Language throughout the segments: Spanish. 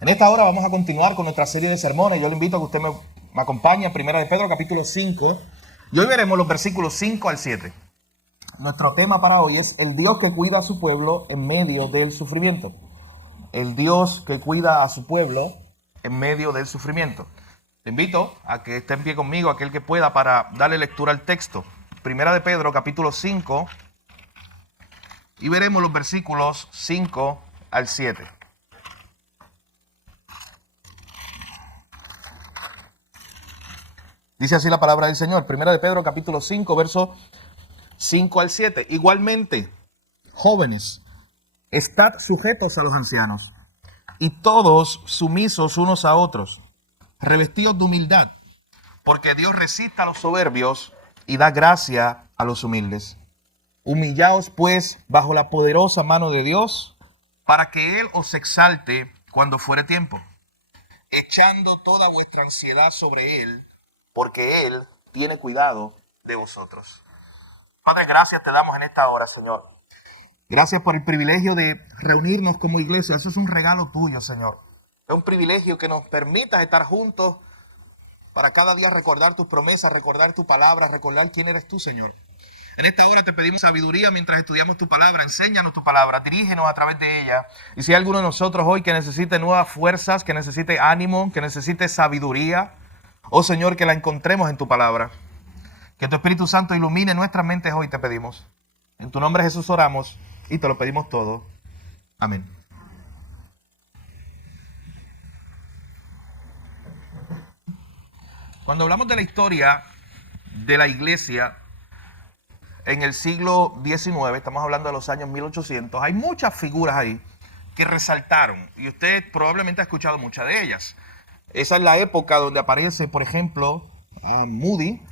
En esta hora vamos a continuar con nuestra serie de sermones. Yo le invito a que usted me acompañe en Primera de Pedro, capítulo 5. Y hoy veremos los versículos 5 al 7. Nuestro tema para hoy es el Dios que cuida a su pueblo en medio del sufrimiento. El Dios que cuida a su pueblo en medio del sufrimiento. Le invito a que esté en pie conmigo, aquel que pueda, para darle lectura al texto. Primera de Pedro, capítulo 5. Y veremos los versículos 5 al 7. Dice así la palabra del Señor. Primera de Pedro, capítulo 5, verso 5 al 7. Igualmente, jóvenes, estad sujetos a los ancianos, y todos sumisos unos a otros, revestidos de humildad, porque Dios resiste a los soberbios y da gracia a los humildes. Humillaos, pues, bajo la poderosa mano de Dios, para que Él os exalte cuando fuere tiempo, echando toda vuestra ansiedad sobre Él, porque Él tiene cuidado de vosotros. Padre, gracias te damos en esta hora, Señor. Gracias por el privilegio de reunirnos como iglesia. Eso es un regalo tuyo, Señor. Es un privilegio que nos permitas estar juntos para cada día recordar tus promesas, recordar tu palabra, recordar quién eres tú, Señor. En esta hora te pedimos sabiduría mientras estudiamos tu palabra. Enséñanos tu palabra, dirígenos a través de ella. Y si hay alguno de nosotros hoy que necesite nuevas fuerzas, que necesite ánimo, que necesite sabiduría, oh Señor, que la encontremos en tu palabra. Que tu Espíritu Santo ilumine nuestras mentes hoy, te pedimos. En tu nombre, Jesús, oramos y te lo pedimos todo. Amén. Cuando hablamos de la historia de la iglesia en el siglo XIX, estamos hablando de los años 1800, hay muchas figuras ahí que resaltaron y usted probablemente ha escuchado muchas de ellas. Esa es la época donde aparece, por ejemplo, Moody,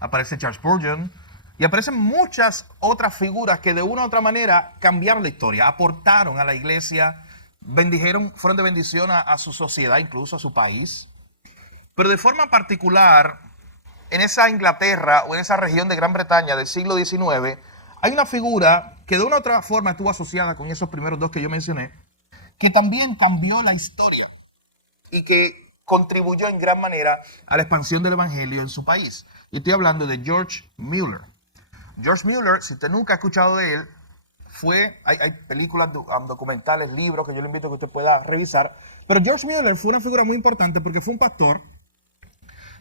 aparece Charles Spurgeon, y aparecen muchas otras figuras que de una u otra manera cambiaron la historia, aportaron a la iglesia, fueron de bendición a su sociedad, incluso a su país. Pero de forma particular, en esa Inglaterra o en esa región de Gran Bretaña del siglo XIX, hay una figura que de una u otra forma estuvo asociada con esos primeros dos que yo mencioné, que también cambió la historia y que contribuyó en gran manera a la expansión del evangelio en su país. Y estoy hablando de George Mueller. George Mueller, si usted nunca ha escuchado de él, hay películas, documentales, libros que yo le invito a que usted pueda revisar. Pero George Mueller fue una figura muy importante porque fue un pastor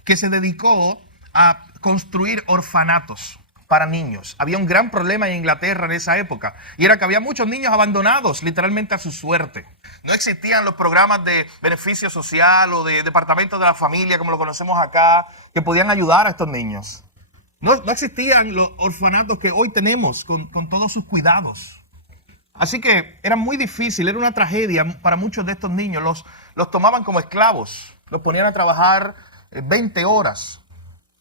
que se dedicó a construir orfanatos para niños. Había un gran problema en Inglaterra en esa época, y era que había muchos niños abandonados literalmente a su suerte. No existían los programas de beneficio social o de departamento de la familia, como lo conocemos acá, que podían ayudar a estos niños. No existían los orfanatos que hoy tenemos con todos sus cuidados. Así que era muy difícil, era una tragedia para muchos de estos niños. Los tomaban como esclavos, los ponían a trabajar 20 horas.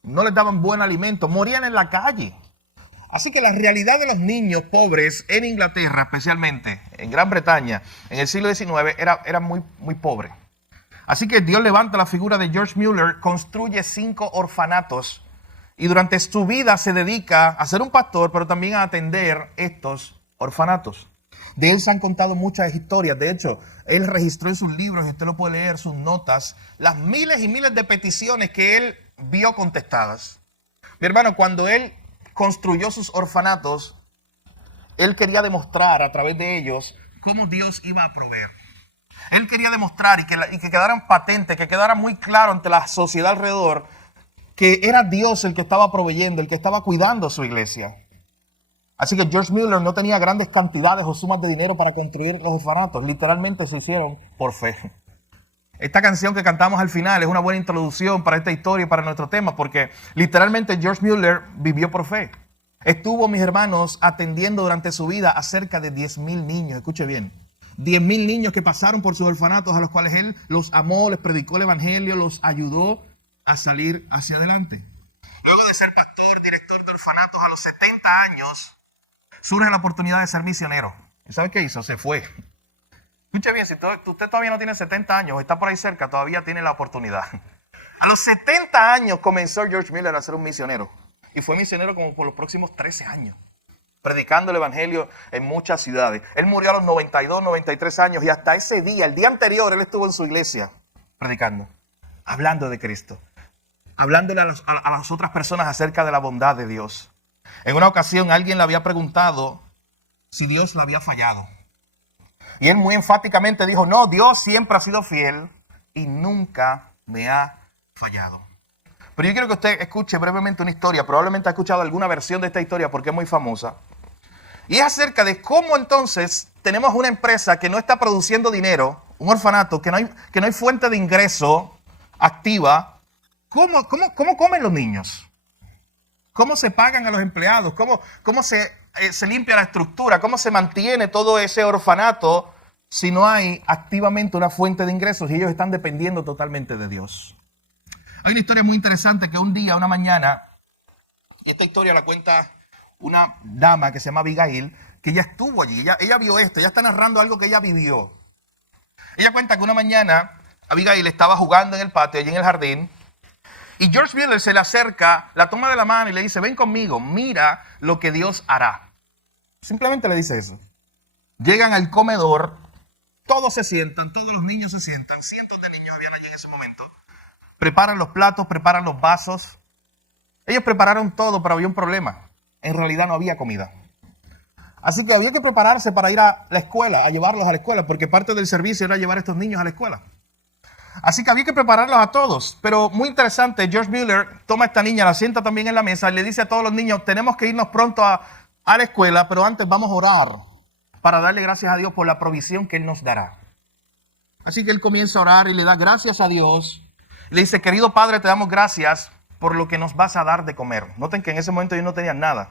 No les daban buen alimento, morían en la calle. Así que la realidad de los niños pobres en Inglaterra, especialmente en Gran Bretaña, en el siglo XIX, era muy, muy pobre. Así que Dios levanta la figura de George Mueller, construye 5 orfanatos y durante su vida se dedica a ser un pastor, pero también a atender estos orfanatos. De él se han contado muchas historias. De hecho, él registró en sus libros, y usted lo puede leer, sus notas, las miles y miles de peticiones que él vio contestadas. Mi hermano, cuando él construyó sus orfanatos, él quería demostrar a través de ellos cómo Dios iba a proveer. Él quería demostrar y que quedaran patentes, que quedara muy claro ante la sociedad alrededor que era Dios el que estaba proveyendo, el que estaba cuidando su iglesia. Así que George Mueller no tenía grandes cantidades o sumas de dinero para construir los orfanatos. Literalmente se hicieron por fe. Esta canción que cantamos al final es una buena introducción para esta historia y para nuestro tema, porque literalmente George Mueller vivió por fe. Estuvo, mis hermanos, atendiendo durante su vida a cerca de 10,000 niños. Escuche bien. 10,000 niños que pasaron por sus orfanatos, a los cuales él los amó, les predicó el evangelio, los ayudó a salir hacia adelante. Luego de ser pastor, director de orfanatos, a los 70 años, surge la oportunidad de ser misionero. ¿Y sabe qué hizo? Se fue. Escuche bien, si usted todavía no tiene 70 años o está por ahí cerca, todavía tiene la oportunidad. A los 70 años comenzó George Mueller a ser un misionero. Y fue misionero como por los próximos 13 años. predicando el evangelio en muchas ciudades. Él murió a los 92, 93 años y hasta ese día, el día anterior, él estuvo en su iglesia predicando, hablando de Cristo, hablándole a las otras personas acerca de la bondad de Dios. En una ocasión alguien le había preguntado si Dios le había fallado. Y él muy enfáticamente dijo, no, Dios siempre ha sido fiel y nunca me ha fallado. Pero yo quiero que usted escuche brevemente una historia. Probablemente ha escuchado alguna versión de esta historia porque es muy famosa. Y es acerca de cómo entonces tenemos una empresa que no está produciendo dinero, un orfanato, que no hay fuente de ingreso activa. ¿Cómo comen los niños? ¿Cómo se pagan a los empleados? ¿Cómo se limpia la estructura? ¿Cómo se mantiene todo ese orfanato si no hay activamente una fuente de ingresos y ellos están dependiendo totalmente de Dios? Hay una historia muy interesante que un día, una mañana, y esta historia la cuenta una dama que se llama Abigail, que ella estuvo allí, ella vio esto, ella está narrando algo que ella vivió. Ella cuenta que una mañana Abigail estaba jugando en el patio, allí en el jardín, y George Mueller se le acerca, la toma de la mano y le dice, ven conmigo, mira lo que Dios hará. Simplemente le dice eso. Llegan al comedor, todos se sientan, todos los niños se sientan, cientos de niños habían allí en ese momento. Preparan los platos, preparan los vasos. Ellos prepararon todo, pero había un problema. En realidad no había comida. Así que había que prepararse para ir a la escuela, a llevarlos a la escuela, porque parte del servicio era llevar a estos niños a la escuela. Así que había que prepararlos a todos. Pero muy interesante, George Mueller toma a esta niña, la sienta también en la mesa y le dice a todos los niños, tenemos que irnos pronto a la escuela, pero antes vamos a orar para darle gracias a Dios por la provisión que Él nos dará. Así que él comienza a orar y le da gracias a Dios. Le dice, querido Padre, te damos gracias por lo que nos vas a dar de comer. Noten que en ese momento ellos no tenían nada.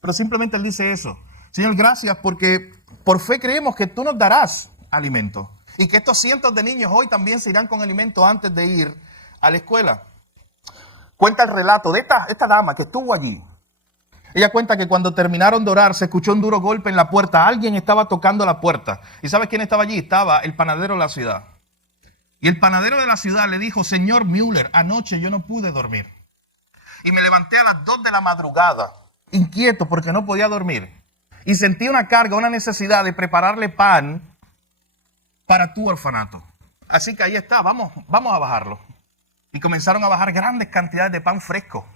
Pero simplemente él dice eso. Señor, gracias porque por fe creemos que tú nos darás alimento. Y que estos cientos de niños hoy también se irán con alimento antes de ir a la escuela. Cuenta el relato de esta dama que estuvo allí. Ella cuenta que cuando terminaron de orar se escuchó un duro golpe en la puerta. Alguien estaba tocando la puerta. ¿Y sabes quién estaba allí? Estaba el panadero de la ciudad. Y el panadero de la ciudad le dijo, señor Mueller, anoche yo no pude dormir. Y me levanté a las 2 de la madrugada, inquieto porque no podía dormir. Y sentí una carga, una necesidad de prepararle pan para tu orfanato. Así que ahí está, vamos a bajarlo. Y comenzaron a bajar grandes cantidades de pan fresco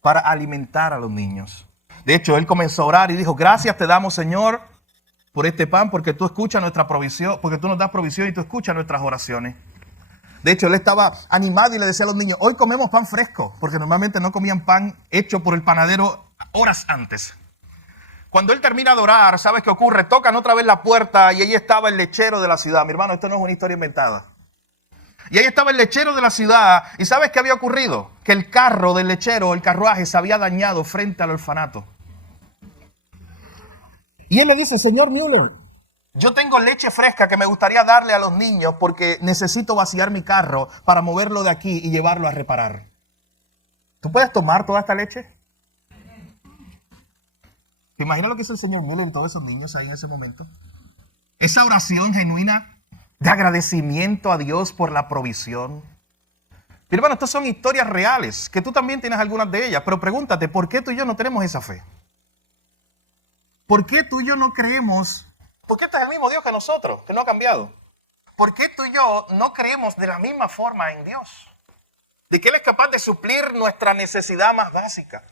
para alimentar a los niños. De hecho, él comenzó a orar y dijo, gracias te damos, Señor, por este pan, porque tú escuchas nuestra provisión, porque tú nos das provisión y tú escuchas nuestras oraciones. De hecho, él estaba animado y le decía a los niños, hoy comemos pan fresco, porque normalmente no comían pan hecho por el panadero horas antes. Cuando él termina de orar, ¿sabes qué ocurre? Tocan otra vez la puerta y ahí estaba el lechero de la ciudad. Mi hermano, esto no es una historia inventada. Y ahí estaba el lechero de la ciudad. ¿Y sabes qué había ocurrido? Que el carro del lechero, el carruaje, se había dañado frente al orfanato. Y él le dice, señor Mueller, yo tengo leche fresca que me gustaría darle a los niños porque necesito vaciar mi carro para moverlo de aquí y llevarlo a reparar. ¿Tú puedes tomar toda esta leche? ¿Te imaginas lo que hizo el señor Mueller y todos esos niños ahí en ese momento? Esa oración genuina de agradecimiento a Dios por la provisión. Pero hermano, estas son historias reales, que tú también tienes algunas de ellas, pero pregúntate, ¿por qué tú y yo no tenemos esa fe? ¿Por qué tú y yo no creemos? Porque este es el mismo Dios que nosotros, que no ha cambiado. ¿Por qué tú y yo no creemos de la misma forma en Dios? De que Él es capaz de suplir nuestra necesidad más básica.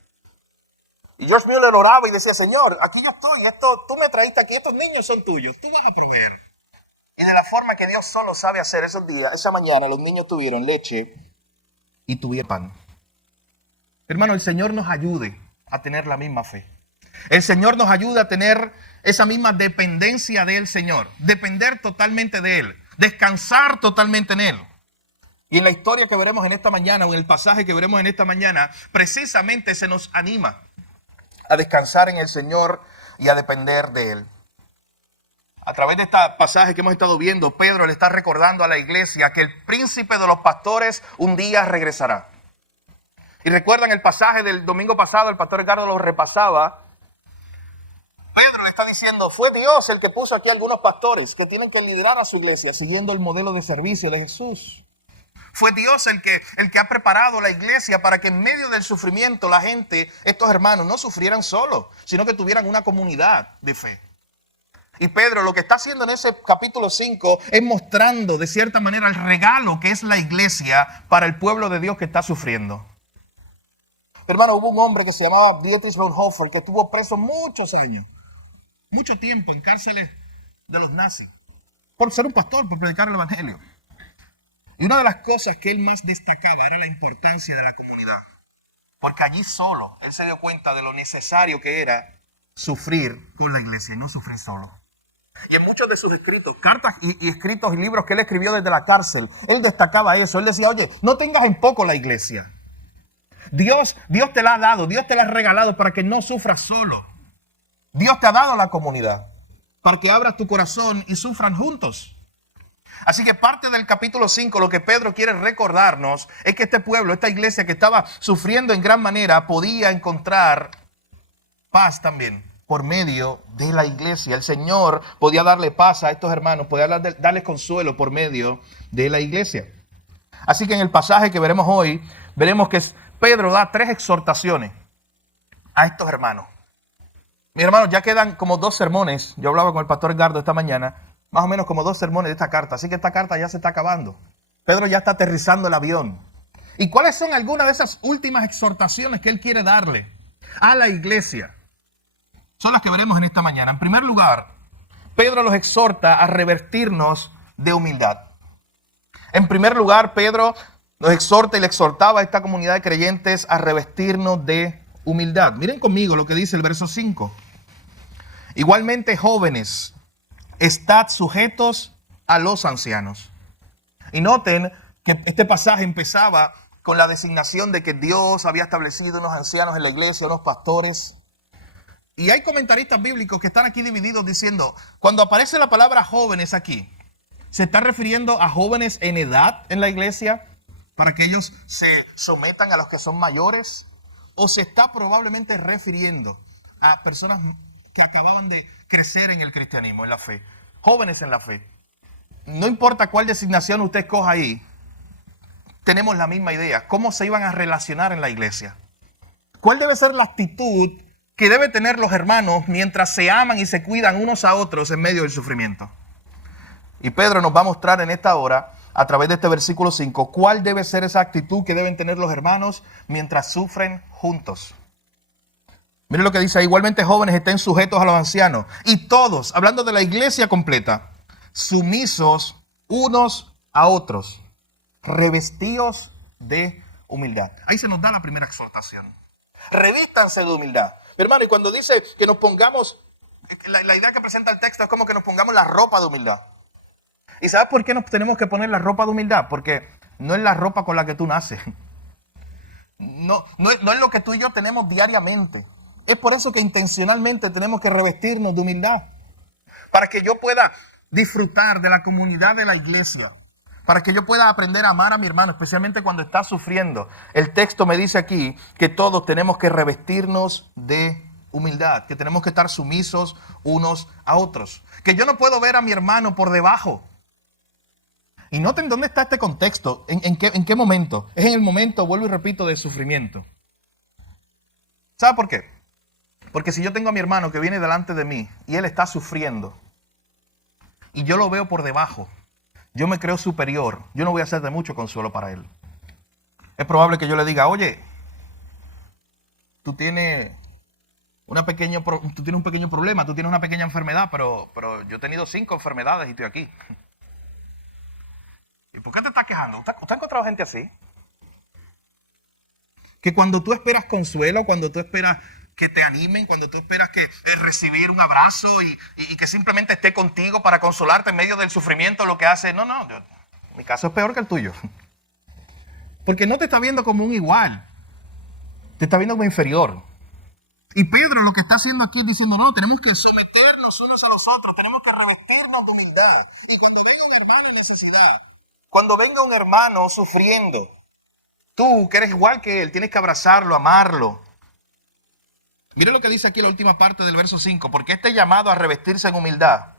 Y George Mueller oraba y decía, Señor, aquí yo estoy, tú me traíste aquí, estos niños son tuyos, tú vas a proveer. Y de la forma que Dios solo sabe hacer esos días, esa mañana los niños tuvieron leche y tuvieron pan. Hermano, el Señor nos ayude a tener la misma fe. El Señor nos ayuda a tener esa misma dependencia del Señor. Depender totalmente de Él. Descansar totalmente en Él. Y en la historia que veremos en esta mañana, o en el pasaje que veremos en esta mañana, precisamente se nos anima a descansar en el Señor y a depender de Él. A través de este pasaje que hemos estado viendo, Pedro le está recordando a la iglesia que el príncipe de los pastores un día regresará. Y recuerdan el pasaje del domingo pasado, el pastor Ricardo lo repasaba. Pedro le está diciendo, fue Dios el que puso aquí algunos pastores que tienen que liderar a su iglesia siguiendo el modelo de servicio de Jesús. Fue Dios el que ha preparado la iglesia para que en medio del sufrimiento la gente, estos hermanos, no sufrieran solos, sino que tuvieran una comunidad de fe. Y Pedro lo que está haciendo en ese capítulo 5 es mostrando de cierta manera el regalo que es la iglesia para el pueblo de Dios que está sufriendo. Hermano, hubo un hombre que se llamaba Dietrich Bonhoeffer que estuvo preso muchos años, mucho tiempo en cárceles de los nazis, por ser un pastor, por predicar el evangelio. Y una de las cosas que él más destacaba era la importancia de la comunidad. Porque allí solo él se dio cuenta de lo necesario que era sufrir con la iglesia y no sufrir solo. Y en muchos de sus escritos, cartas y escritos y libros que él escribió desde la cárcel, él destacaba eso. Él decía, oye, no tengas en poco la iglesia. Dios te la ha dado, Dios te la ha regalado para que no sufras solo. Dios te ha dado la comunidad para que abras tu corazón y sufran juntos. Así que parte del capítulo 5, lo que Pedro quiere recordarnos es que este pueblo, esta iglesia que estaba sufriendo en gran manera, podía encontrar paz también por medio de la iglesia. El Señor podía darle paz a estos hermanos, podía darles consuelo por medio de la iglesia. Así que en el pasaje que veremos hoy, veremos que Pedro da 3 exhortaciones a estos hermanos. Mis hermanos, ya quedan como 2 sermones. Yo hablaba con el pastor Edgardo esta mañana, más o menos como 2 sermones de esta carta. Así que esta carta ya se está acabando. Pedro ya está aterrizando el avión. ¿Y cuáles son algunas de esas últimas exhortaciones que él quiere darle a la iglesia? Son las que veremos en esta mañana. En primer lugar, Pedro los exhorta a revestirnos de humildad. En primer lugar, Pedro nos exhorta y le exhortaba a esta comunidad de creyentes a revestirnos de humildad. Miren conmigo lo que dice el verso 5. Igualmente, jóvenes, estad sujetos a los ancianos. Y noten que este pasaje empezaba con la designación de que Dios había establecido unos ancianos en la iglesia, unos pastores. Y hay comentaristas bíblicos que están aquí divididos diciendo, cuando aparece la palabra jóvenes aquí, ¿se está refiriendo a jóvenes en edad en la iglesia para que ellos se sometan a los que son mayores? ¿O se está probablemente refiriendo a personas que acababan de crecer en el cristianismo, en la fe? Jóvenes en la fe. No importa cuál designación usted escoja ahí, tenemos la misma idea. ¿Cómo se iban a relacionar en la iglesia? ¿Cuál debe ser la actitud que deben tener los hermanos mientras se aman y se cuidan unos a otros en medio del sufrimiento? Y Pedro nos va a mostrar en esta hora, a través de este versículo 5, cuál debe ser esa actitud que deben tener los hermanos mientras sufren juntos. Miren lo que dice, igualmente jóvenes estén sujetos a los ancianos. Y todos, hablando de la iglesia completa, sumisos unos a otros, revestidos de humildad. Ahí se nos da la primera exhortación. Revístanse de humildad. Hermano, y cuando dice que nos pongamos, la idea que presenta el texto es como que nos pongamos la ropa de humildad. ¿Y sabes por qué nos tenemos que poner la ropa de humildad? Porque no es la ropa con la que tú naces. No es lo que tú y yo tenemos diariamente. Es por eso que intencionalmente tenemos que revestirnos de humildad. Para que yo pueda disfrutar de la comunidad de la iglesia. Para que yo pueda aprender a amar a mi hermano, especialmente cuando está sufriendo. El texto me dice aquí que todos tenemos que revestirnos de humildad. Que tenemos que estar sumisos unos a otros. Que yo no puedo ver a mi hermano por debajo. Y noten dónde está este contexto, en qué momento. Es en el momento, vuelvo y repito, de sufrimiento. ¿Sabe por qué? Porque si yo tengo a mi hermano que viene delante de mí y él está sufriendo y yo lo veo por debajo, yo me creo superior, yo no voy a ser de mucho consuelo para él. Es probable que yo le diga, oye, tú tienes un pequeño problema, tú tienes una pequeña enfermedad, pero yo he tenido 5 enfermedades y estoy aquí. ¿Y por qué te estás quejando? ¿Usted ha encontrado gente así? Que cuando tú esperas consuelo, cuando tú esperas que te animen, cuando tú esperas que recibir un abrazo y que simplemente esté contigo para consolarte en medio del sufrimiento, lo que hace, mi caso es peor que el tuyo. Porque no te está viendo como un igual, te está viendo como inferior. Y Pedro lo que está haciendo aquí es diciendo, no, tenemos que someternos unos a los otros, tenemos que revestirnos de humildad. Y cuando venga un hermano en necesidad, cuando venga un hermano sufriendo, tú que eres igual que él, tienes que abrazarlo, amarlo. Mira lo que dice aquí la última parte del verso 5, porque este llamado a revestirse en humildad,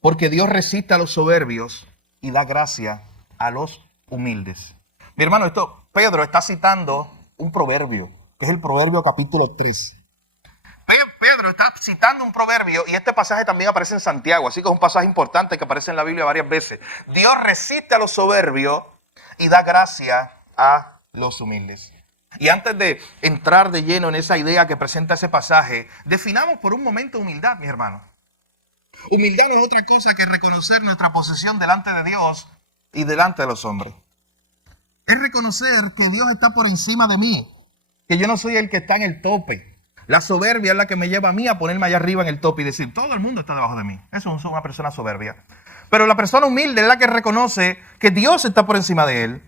porque Dios resiste a los soberbios y da gracia a los humildes. Mi hermano, Pedro está citando un proverbio, que es el Proverbio capítulo 3. Pedro está citando un proverbio y este pasaje también aparece en Santiago, así que es un pasaje importante que aparece en la Biblia varias veces. Dios resiste a los soberbios y da gracia a los humildes. Y antes de entrar de lleno en esa idea que presenta ese pasaje, definamos por un momento humildad, mis hermanos. Humildad no es otra cosa que reconocer nuestra posición delante de Dios y delante de los hombres. Es reconocer que Dios está por encima de mí, que yo no soy el que está en el tope. La soberbia es la que me lleva a mí a ponerme allá arriba en el tope y decir, todo el mundo está debajo de mí. Eso es una persona soberbia. Pero la persona humilde es la que reconoce que Dios está por encima de él.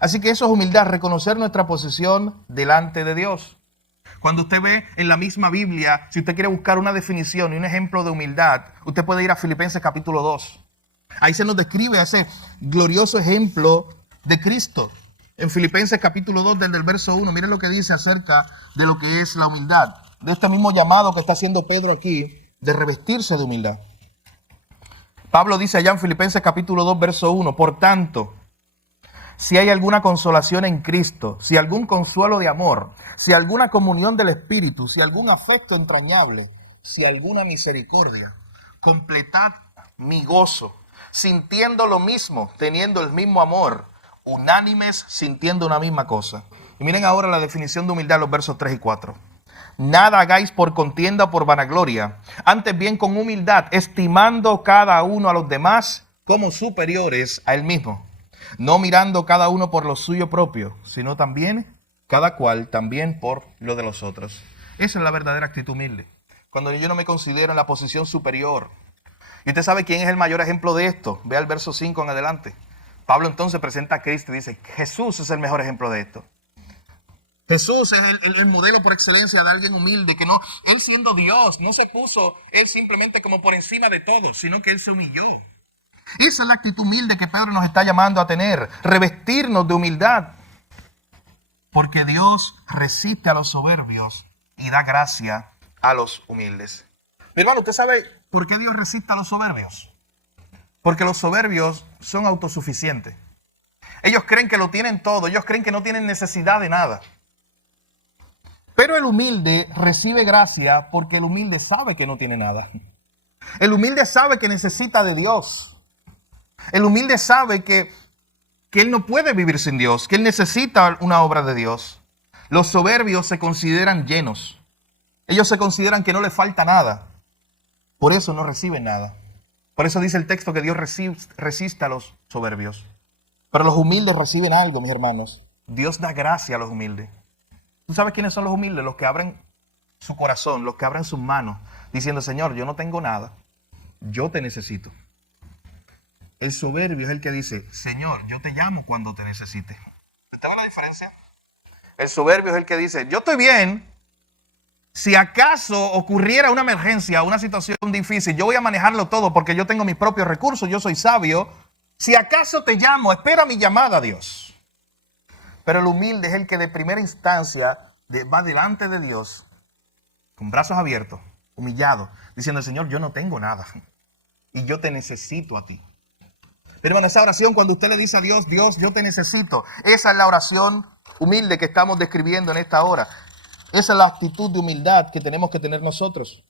Así que eso es humildad, reconocer nuestra posición delante de Dios. Cuando usted ve en la misma Biblia, si usted quiere buscar una definición y un ejemplo de humildad, usted puede ir a Filipenses capítulo 2. Ahí se nos describe ese glorioso ejemplo de Cristo. En Filipenses capítulo 2, desde el verso 1, miren lo que dice acerca de lo que es la humildad. De este mismo llamado que está haciendo Pedro aquí, de revestirse de humildad. Pablo dice allá en Filipenses capítulo 2, verso 1, por tanto, si hay alguna consolación en Cristo, si algún consuelo de amor, si alguna comunión del Espíritu, si algún afecto entrañable, si alguna misericordia, completad mi gozo, sintiendo lo mismo, teniendo el mismo amor, unánimes, sintiendo una misma cosa. Y miren ahora la definición de humildad, los versos 3 y 4. Nada hagáis por contienda o por vanagloria, antes bien con humildad, estimando cada uno a los demás como superiores a él mismo, no mirando cada uno por lo suyo propio, sino también cada cual también por lo de los otros. Esa es la verdadera actitud humilde. Cuando yo no me considero en la posición superior. Y usted sabe quién es el mayor ejemplo de esto. Vea el verso 5 en adelante. Pablo entonces presenta a Cristo y dice, Jesús es el mejor ejemplo de esto. Jesús es el modelo por excelencia de alguien humilde, que no, él siendo Dios, no se puso él simplemente como por encima de todos, sino que él se humilló. Esa es la actitud humilde que Pedro nos está llamando a tener, revestirnos de humildad. Porque Dios resiste a los soberbios y da gracia a los humildes. Mi hermano, ¿usted sabe por qué Dios resiste a los soberbios? Porque los soberbios son autosuficientes. Ellos creen que lo tienen todo, ellos creen que no tienen necesidad de nada. Pero el humilde recibe gracia porque el humilde sabe que no tiene nada. El humilde sabe que necesita de Dios. El humilde sabe que él no puede vivir sin Dios, que él necesita una obra de Dios. Los soberbios se consideran llenos. Ellos se consideran que no les falta nada. Por eso no reciben nada. Por eso dice el texto que Dios resiste a los soberbios. Pero los humildes reciben algo, mis hermanos. Dios da gracia a los humildes. ¿Tú sabes quiénes son los humildes? Los que abren su corazón, los que abren sus manos, diciendo, Señor, yo no tengo nada, yo te necesito. El soberbio es el que dice, Señor, yo te llamo cuando te necesite. ¿Usted ve la diferencia? El soberbio es el que dice, yo estoy bien, si acaso ocurriera una emergencia, una situación difícil, yo voy a manejarlo todo porque yo tengo mis propios recursos, yo soy sabio. Si acaso te llamo, espera mi llamada, Dios. Pero el humilde es el que de primera instancia va delante de Dios, con brazos abiertos, humillado, diciendo, Señor, yo no tengo nada y yo te necesito a ti. Pero hermano, esa oración cuando usted le dice a Dios, Dios, yo te necesito, esa es la oración humilde que estamos describiendo en esta hora. Esa es la actitud de humildad que tenemos que tener nosotros.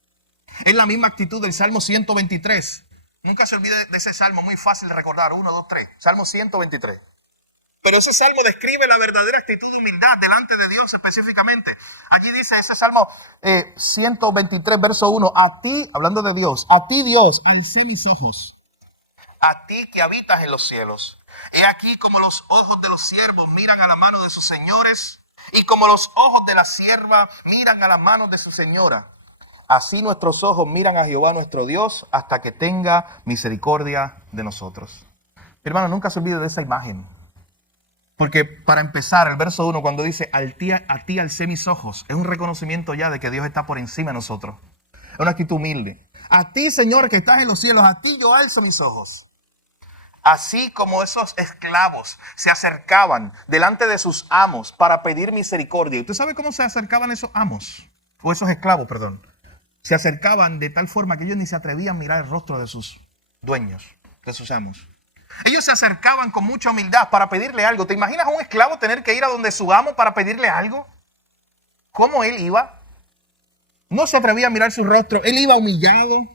Es la misma actitud del Salmo 123. Nunca se olvide de ese salmo, muy fácil de recordar. 1, 2, 3. Salmo 123. Pero ese salmo describe la verdadera actitud de humildad delante de Dios específicamente. Allí dice ese salmo 123, verso 1. A ti, hablando de Dios, a ti Dios, alcé mis ojos. A ti que habitas en los cielos. He aquí como los ojos de los siervos miran a la mano de sus señores y como los ojos de la sierva miran a las manos de su señora. Así nuestros ojos miran a Jehová nuestro Dios hasta que tenga misericordia de nosotros. Hermano, nunca se olvide de esa imagen. Porque para empezar, el verso 1, cuando dice a ti alcé mis ojos, es un reconocimiento ya de que Dios está por encima de nosotros. Es una actitud humilde. A ti, Señor, que estás en los cielos, a ti yo alzo mis ojos. Así como esos esclavos se acercaban delante de sus amos para pedir misericordia. ¿Usted sabe cómo se acercaban esos amos? O esos esclavos, perdón. Se acercaban de tal forma que ellos ni se atrevían a mirar el rostro de sus dueños, de sus amos. Ellos se acercaban con mucha humildad para pedirle algo. ¿Te imaginas a un esclavo tener que ir a donde su amo para pedirle algo? ¿Cómo él iba? No se atrevía a mirar su rostro. Él iba humillado.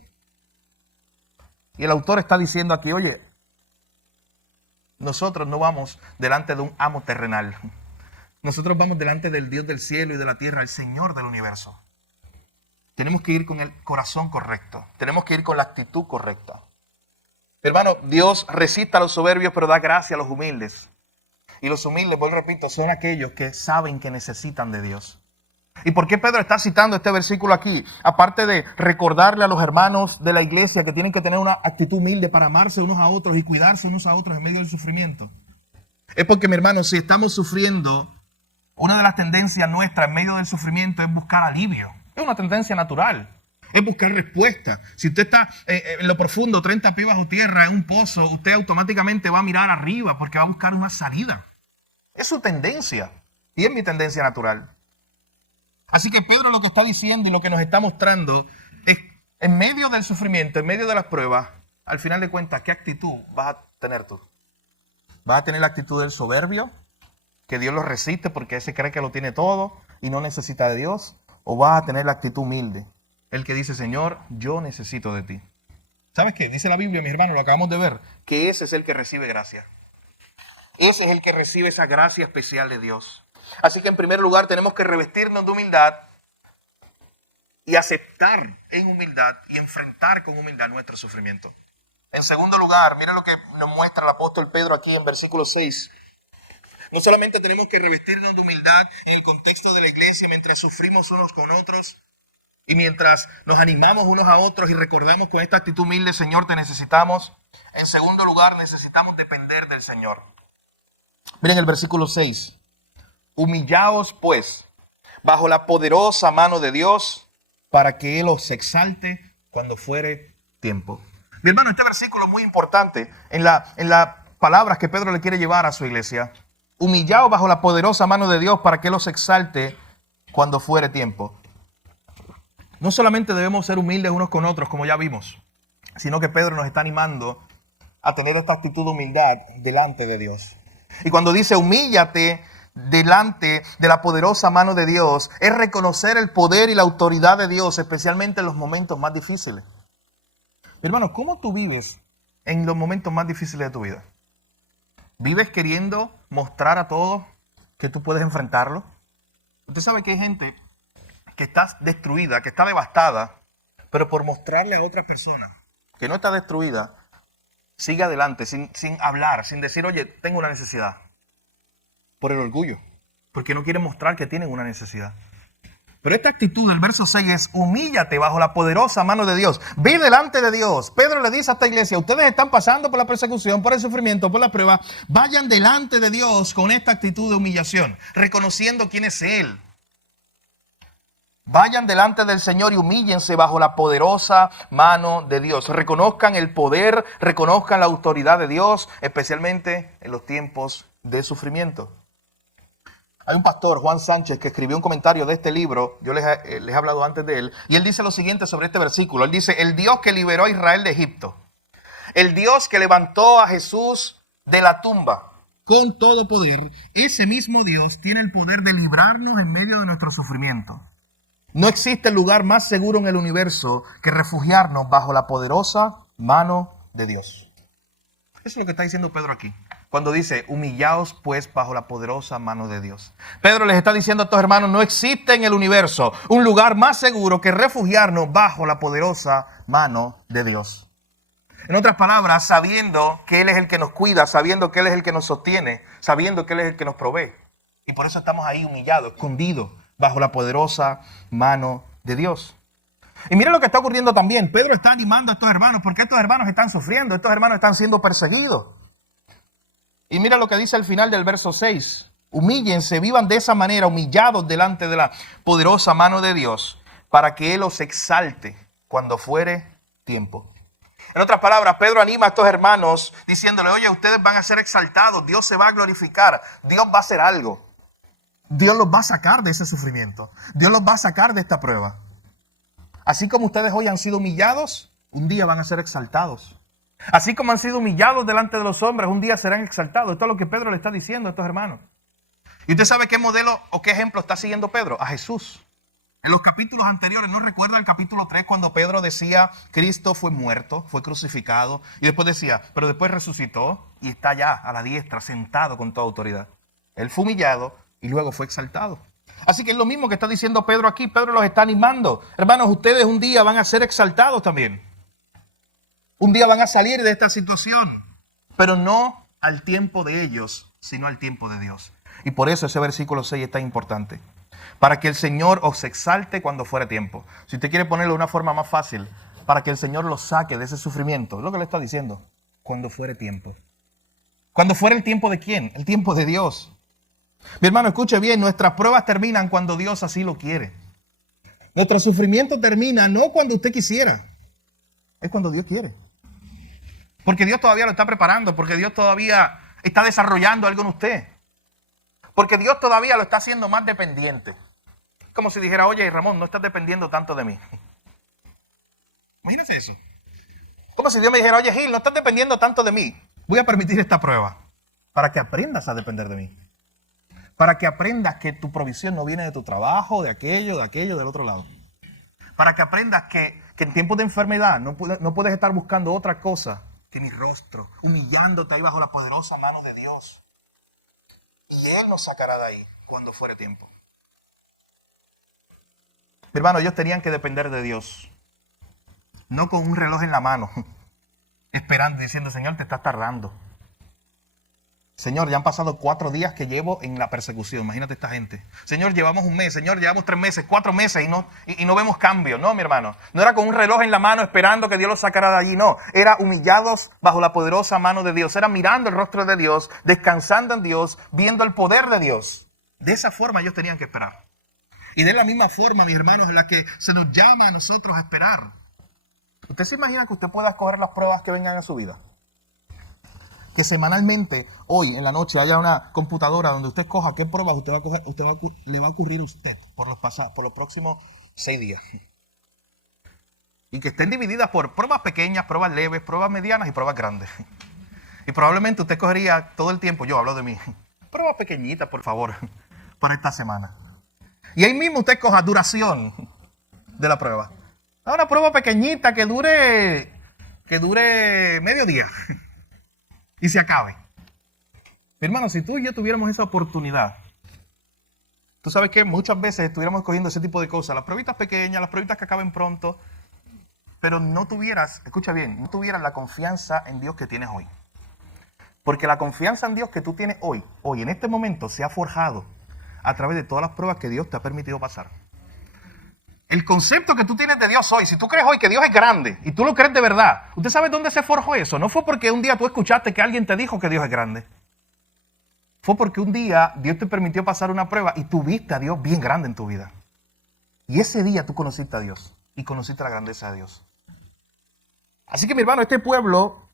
Y el autor está diciendo aquí, oye, nosotros no vamos delante de un amo terrenal. Nosotros vamos delante del Dios del cielo y de la tierra, el Señor del universo. Tenemos que ir con el corazón correcto. Tenemos que ir con la actitud correcta. Hermano, Dios resiste a los soberbios, pero da gracia a los humildes. Y los humildes, vuelvo repito, son aquellos que saben que necesitan de Dios. ¿Y por qué Pedro está citando este versículo aquí? Aparte de recordarle a los hermanos de la iglesia que tienen que tener una actitud humilde para amarse unos a otros y cuidarse unos a otros en medio del sufrimiento. Es porque, mi hermano, si estamos sufriendo, una de las tendencias nuestras en medio del sufrimiento es buscar alivio. Es una tendencia natural. Es buscar respuesta. Si usted está en lo profundo, 30 pies bajo tierra, en un pozo, usted automáticamente va a mirar arriba porque va a buscar una salida. Es su tendencia. Y es mi tendencia natural. Así que Pedro lo que está diciendo y lo que nos está mostrando es, en medio del sufrimiento, en medio de las pruebas, al final de cuentas, ¿qué actitud vas a tener tú? ¿Vas a tener la actitud del soberbio? Que Dios lo resiste porque ese cree que lo tiene todo y no necesita de Dios. ¿O vas a tener la actitud humilde? El que dice, Señor, yo necesito de ti. ¿Sabes qué? Dice la Biblia, mis hermanos, lo acabamos de ver, que ese es el que recibe gracia. Ese es el que recibe esa gracia especial de Dios. Así que en primer lugar tenemos que revestirnos de humildad y aceptar en humildad y enfrentar con humildad nuestro sufrimiento. En segundo lugar, miren lo que nos muestra el apóstol Pedro aquí en versículo 6. No solamente tenemos que revestirnos de humildad en el contexto de la iglesia mientras sufrimos unos con otros y mientras nos animamos unos a otros y recordamos con esta actitud humilde, Señor, te necesitamos. En segundo lugar, necesitamos depender del Señor. Miren el versículo 6. Humillaos pues bajo la poderosa mano de Dios para que Él os exalte cuando fuere tiempo. Mi hermano, este versículo es muy importante en las palabras que Pedro le quiere llevar a su iglesia. Humillaos bajo la poderosa mano de Dios para que Él os exalte cuando fuere tiempo. No solamente debemos ser humildes unos con otros, como ya vimos, sino que Pedro nos está animando a tener esta actitud de humildad delante de Dios. Y cuando dice humíllate delante de la poderosa mano de Dios, es reconocer el poder y la autoridad de Dios, especialmente en los momentos más difíciles. Hermano, ¿cómo tú vives en los momentos más difíciles de tu vida? ¿Vives queriendo mostrar a todos que tú puedes enfrentarlo? Usted sabe que hay gente que está destruida, que está devastada, pero por mostrarle a otra persona que no está destruida, sigue adelante sin hablar, sin decir, oye, tengo una necesidad. Por el orgullo, porque no quiere mostrar que tienen una necesidad. Pero esta actitud del verso 6 es humíllate bajo la poderosa mano de Dios. Ve delante de Dios. Pedro le dice a esta iglesia, ustedes están pasando por la persecución, por el sufrimiento, por la prueba. Vayan delante de Dios con esta actitud de humillación, reconociendo quién es Él. Vayan delante del Señor y humíllense bajo la poderosa mano de Dios. Reconozcan el poder, reconozcan la autoridad de Dios, especialmente en los tiempos de sufrimiento. Hay un pastor, Juan Sánchez, que escribió un comentario de este libro, yo les he hablado antes de él, y él dice lo siguiente sobre este versículo. Él dice, el Dios que liberó a Israel de Egipto, el Dios que levantó a Jesús de la tumba con todo poder, ese mismo Dios tiene el poder de librarnos en medio de nuestro sufrimiento. No existe lugar más seguro en el universo que refugiarnos bajo la poderosa mano de Dios. Eso es lo que está diciendo Pedro aquí. Cuando dice, humillaos pues bajo la poderosa mano de Dios. Pedro les está diciendo a estos hermanos, no existe en el universo un lugar más seguro que refugiarnos bajo la poderosa mano de Dios. En otras palabras, sabiendo que Él es el que nos cuida, sabiendo que Él es el que nos sostiene, sabiendo que Él es el que nos provee. Y por eso estamos ahí humillados, escondidos bajo la poderosa mano de Dios. Y mira lo que está ocurriendo también. Pedro está animando a estos hermanos porque estos hermanos están sufriendo, estos hermanos están siendo perseguidos. Y mira lo que dice al final del verso 6. Humíllense, vivan de esa manera, humillados delante de la poderosa mano de Dios, para que Él los exalte cuando fuere tiempo. En otras palabras, Pedro anima a estos hermanos diciéndole, oye, ustedes van a ser exaltados, Dios se va a glorificar, Dios va a hacer algo. Dios los va a sacar de ese sufrimiento, Dios los va a sacar de esta prueba. Así como ustedes hoy han sido humillados, un día van a ser exaltados. Así como han sido humillados delante de los hombres, un día serán exaltados. Esto es lo que Pedro le está diciendo a estos hermanos. ¿Y usted sabe qué modelo o qué ejemplo está siguiendo Pedro? A Jesús. En los capítulos anteriores, ¿no recuerda el capítulo 3 cuando Pedro decía, Cristo fue muerto, fue crucificado? Y después decía, pero después resucitó y está allá a la diestra, sentado con toda autoridad. Él fue humillado y luego fue exaltado. Así que es lo mismo que está diciendo Pedro aquí. Pedro los está animando. Hermanos, ustedes un día van a ser exaltados también. Un día van a salir de esta situación, pero no al tiempo de ellos, sino al tiempo de Dios. Y por eso ese versículo 6 es tan importante. Para que el Señor os exalte cuando fuere tiempo. Si usted quiere ponerlo de una forma más fácil, para que el Señor los saque de ese sufrimiento. Es lo que le está diciendo. Cuando fuere tiempo. ¿Cuando fuera el tiempo de quién? El tiempo de Dios. Mi hermano, escuche bien, nuestras pruebas terminan cuando Dios así lo quiere. Nuestro sufrimiento termina no cuando usted quisiera, es cuando Dios quiere. Porque Dios todavía lo está preparando, porque Dios todavía está desarrollando algo en usted. Porque Dios todavía lo está haciendo más dependiente. Como si dijera, oye Ramón, no estás dependiendo tanto de mí. Imagínese eso. Como si Dios me dijera, oye Gil, no estás dependiendo tanto de mí. Voy a permitir esta prueba para que aprendas a depender de mí. Para que aprendas que tu provisión no viene de tu trabajo, de aquello, del otro lado. Para que aprendas que en tiempos de enfermedad no puedes estar buscando otra cosa que mi rostro, humillándote ahí bajo la poderosa mano de Dios. Y Él nos sacará de ahí cuando fuere tiempo. Mi hermano, ellos tenían que depender de Dios. No con un reloj en la mano, esperando, diciendo, Señor, te estás tardando. Señor, ya han pasado 4 días que llevo en la persecución. Imagínate esta gente. Señor, llevamos un mes. Señor, llevamos 3 meses, 4 meses y no vemos cambio. No, mi hermano. No era con un reloj en la mano esperando que Dios los sacara de allí. No. Era humillados bajo la poderosa mano de Dios. Era mirando el rostro de Dios, descansando en Dios, viendo el poder de Dios. De esa forma ellos tenían que esperar. Y de la misma forma, mis hermanos, en la que se nos llama a nosotros a esperar. ¿Usted se imagina que usted pueda escoger las pruebas que vengan a su vida? Que semanalmente, hoy en la noche, haya una computadora donde usted escoja qué pruebas le va a ocurrir a usted por los próximos 6 días. Y que estén divididas por pruebas pequeñas, pruebas leves, pruebas medianas y pruebas grandes. Y probablemente usted cogería todo el tiempo, yo hablo de mí, pruebas pequeñitas, por favor, por esta semana. Y ahí mismo usted coja duración de la prueba. Una prueba pequeñita que dure medio día. Y se acabe. Mi hermano, si tú y yo tuviéramos esa oportunidad, tú sabes que muchas veces estuviéramos cogiendo ese tipo de cosas, las pruebitas pequeñas, las pruebitas que acaben pronto, pero no tuvieras, escucha bien, no tuvieras la confianza en Dios que tienes hoy. Porque la confianza en Dios que tú tienes hoy en este momento, se ha forjado a través de todas las pruebas que Dios te ha permitido pasar. El concepto que tú tienes de Dios hoy, si tú crees hoy que Dios es grande y tú lo crees de verdad, ¿usted sabe dónde se forjó eso? No fue porque un día tú escuchaste que alguien te dijo que Dios es grande. Fue porque un día Dios te permitió pasar una prueba y tú viste a Dios bien grande en tu vida. Y ese día tú conociste a Dios y conociste la grandeza de Dios. Así que mi hermano, este pueblo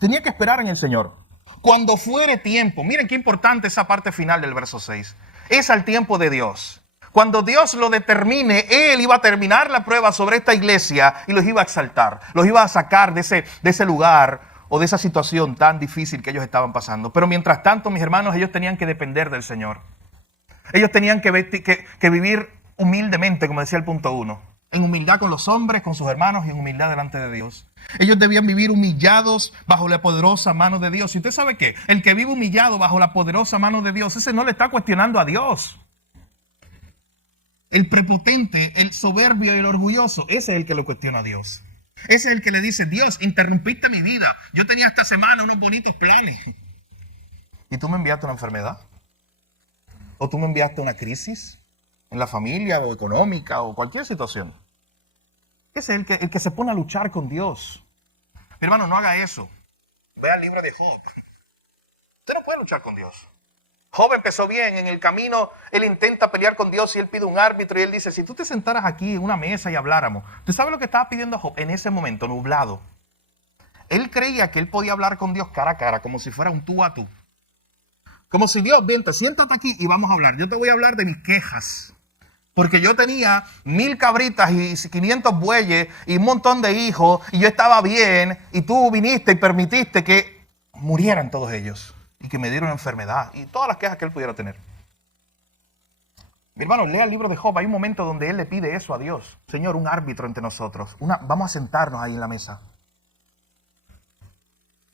tenía que esperar en el Señor. Cuando fuere tiempo, miren qué importante esa parte final del verso 6. Es al tiempo de Dios. Cuando Dios lo determine, Él iba a terminar la prueba sobre esta iglesia y los iba a exaltar. Los iba a sacar de ese lugar o de esa situación tan difícil que ellos estaban pasando. Pero mientras tanto, mis hermanos, ellos tenían que depender del Señor. Ellos tenían que vivir humildemente, como decía el punto 1. En humildad con los hombres, con sus hermanos y en humildad delante de Dios. Ellos debían vivir humillados bajo la poderosa mano de Dios. ¿Y usted sabe qué? El que vive humillado bajo la poderosa mano de Dios, ese no le está cuestionando a Dios. El prepotente, el soberbio y el orgulloso, ese es el que lo cuestiona a Dios. Ese es el que le dice, Dios, interrumpiste mi vida. Yo tenía esta semana unos bonitos planes. ¿Y tú me enviaste una enfermedad? ¿O tú me enviaste una crisis en la familia o económica o cualquier situación? Ese es el que se pone a luchar con Dios. Mi hermano, no haga eso. Vea el libro de Job. Usted no puede luchar con Dios. Job empezó bien, en el camino él intenta pelear con Dios y él pide un árbitro y él dice, si tú te sentaras aquí en una mesa y habláramos, ¿tú sabes lo que estaba pidiendo Job en ese momento, nublado? Él creía que él podía hablar con Dios cara a cara, como si fuera un tú a tú. Como si Dios, vente, siéntate aquí y vamos a hablar. Yo te voy a hablar de mis quejas. Porque yo tenía 1000 cabritas y 500 bueyes y un montón de hijos y yo estaba bien y tú viniste y permitiste que murieran todos ellos y que me dieran una enfermedad y todas las quejas que él pudiera tener. Mi hermano, lea el libro de Job. Hay un momento donde él le pide eso a Dios. Señor, un árbitro entre nosotros. Vamos a sentarnos ahí en la mesa.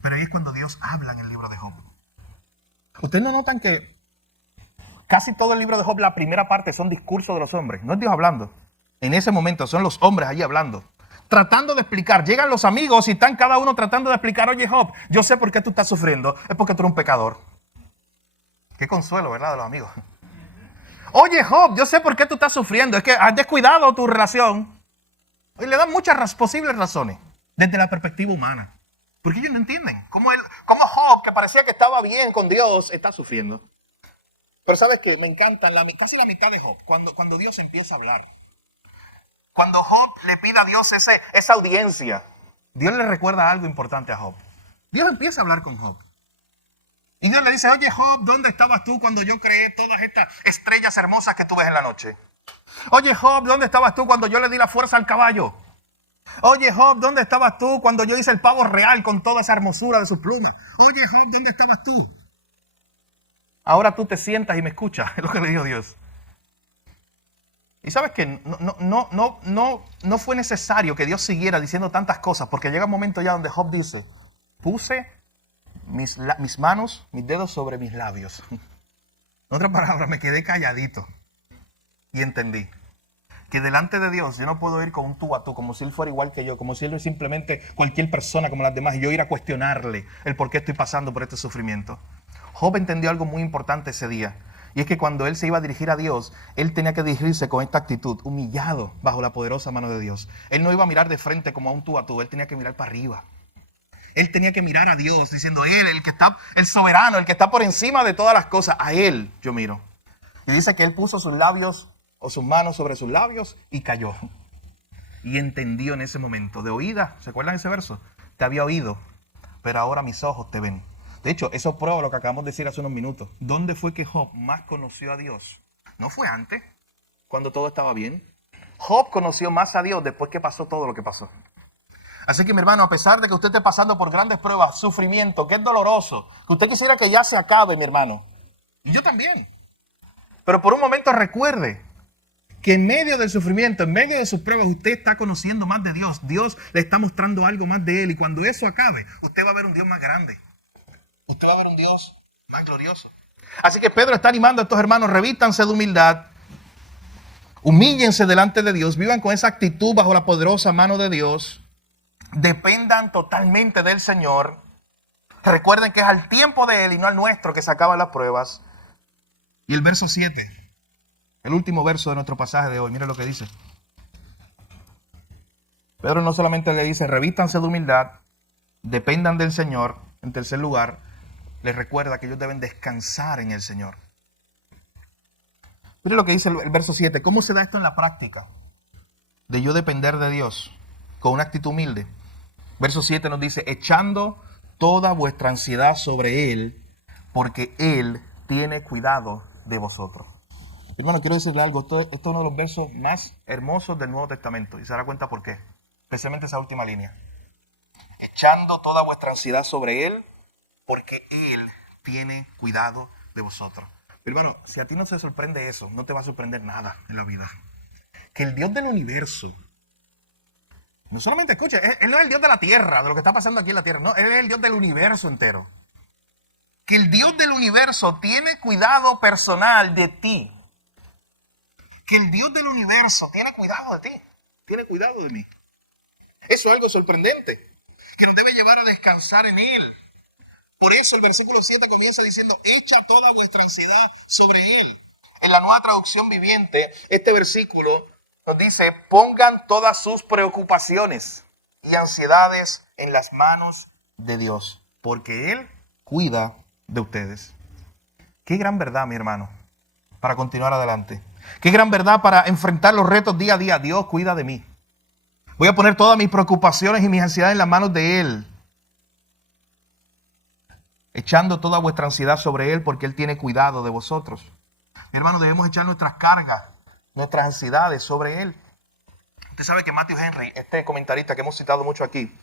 Pero ahí es cuando Dios habla en el libro de Job. ¿Ustedes no notan que casi todo el libro de Job, la primera parte, son discursos de los hombres? No es Dios hablando. En ese momento son los hombres allí hablando. Tratando de explicar. Llegan los amigos y están cada uno tratando de explicar. Oye, Job, yo sé por qué tú estás sufriendo. Es porque tú eres un pecador. Qué consuelo, ¿verdad? De los amigos. Oye, Job, yo sé por qué tú estás sufriendo. Es que has descuidado tu relación. Y le dan muchas posibles razones desde la perspectiva humana. Porque ellos no entienden cómo Job, que parecía que estaba bien con Dios, está sufriendo. Pero ¿sabes qué? Me encantan casi la mitad de Job, cuando Dios empieza a hablar. Cuando Job le pide a Dios esa audiencia, Dios le recuerda algo importante a Job. Dios empieza a hablar con Job. Y Dios le dice, oye Job, ¿dónde estabas tú cuando yo creé todas estas estrellas hermosas que tú ves en la noche? Oye Job, ¿dónde estabas tú cuando yo le di la fuerza al caballo? Oye Job, ¿dónde estabas tú cuando yo hice el pavo real con toda esa hermosura de sus plumas? Oye Job, ¿dónde estabas tú? Ahora tú te sientas y me escuchas, es lo que le dijo Dios. Y sabes que no fue necesario que Dios siguiera diciendo tantas cosas, porque llega un momento ya donde Job dice, puse mis manos, mis dedos sobre mis labios. En otras palabras, me quedé calladito y entendí que delante de Dios yo no puedo ir con un tú a tú, como si Él fuera igual que yo, como si Él es simplemente cualquier persona como las demás y yo ir a cuestionarle el por qué estoy pasando por este sufrimiento. Job entendió algo muy importante ese día, y es que cuando él se iba a dirigir a Dios, él tenía que dirigirse con esta actitud, humillado bajo la poderosa mano de Dios. Él no iba a mirar de frente como a un tú a tú, él tenía que mirar para arriba. Él tenía que mirar a Dios diciendo, Él, el que está, el soberano, el que está por encima de todas las cosas, a Él yo miro. Y dice que Él puso sus labios o sus manos sobre sus labios y cayó. Y entendió en ese momento, de oída, ¿se acuerdan ese verso? Te había oído, pero ahora mis ojos te ven. De hecho, eso prueba lo que acabamos de decir hace unos minutos. ¿Dónde fue que Job más conoció a Dios? ¿No fue antes, cuando todo estaba bien? Job conoció más a Dios después que pasó todo lo que pasó. Así que mi hermano, a pesar de que usted esté pasando por grandes pruebas, sufrimiento, que es doloroso, que usted quisiera que ya se acabe, mi hermano. Y yo también. Pero por un momento recuerde que en medio del sufrimiento, en medio de sus pruebas, usted está conociendo más de Dios. Dios le está mostrando algo más de Él. Y cuando eso acabe, usted va a ver un Dios más grande. Usted va a ver un Dios más glorioso. Así que Pedro está animando a estos hermanos, revístanse de humildad, humíllense delante de Dios, vivan con esa actitud bajo la poderosa mano de Dios, dependan totalmente del Señor. Recuerden que es al tiempo de Él y no al nuestro que se acaban las pruebas. Y el verso 7, el último verso de nuestro pasaje de hoy, mire lo que dice. Pedro no solamente le dice, revístanse de humildad, dependan del Señor. En tercer lugar, les recuerda que ellos deben descansar en el Señor. Mire lo que dice el verso 7. ¿Cómo se da esto en la práctica? De yo depender de Dios con una actitud humilde. Verso 7 nos dice, echando toda vuestra ansiedad sobre Él, porque Él tiene cuidado de vosotros. Hermano, quiero decirle algo. Esto es uno de los versos más hermosos del Nuevo Testamento. Y se dará cuenta por qué. Especialmente esa última línea. Echando toda vuestra ansiedad sobre Él, porque Él tiene cuidado de vosotros. Pero hermano, si a ti no te sorprende eso, no te va a sorprender nada en la vida. Que el Dios del universo, no solamente escuche, Él no es el Dios de la tierra, de lo que está pasando aquí en la tierra, no, Él es el Dios del universo entero. Que el Dios del universo tiene cuidado personal de ti. Que el Dios del universo tiene cuidado de ti, tiene cuidado de mí. Eso es algo sorprendente, que nos debe llevar a descansar en Él. Por eso el versículo 7 comienza diciendo, echa toda vuestra ansiedad sobre Él. En la Nueva Traducción Viviente, este versículo nos dice, pongan todas sus preocupaciones y ansiedades en las manos de Dios, porque Él cuida de ustedes. Qué gran verdad, mi hermano, para continuar adelante. Qué gran verdad para enfrentar los retos día a día. Dios cuida de mí. Voy a poner todas mis preocupaciones y mis ansiedades en las manos de Él. Echando toda vuestra ansiedad sobre Él porque Él tiene cuidado de vosotros. Mi hermano, debemos echar nuestras cargas nuestras ansiedades sobre Él. Usted sabe que Matthew Henry, este comentarista que hemos citado mucho aquí,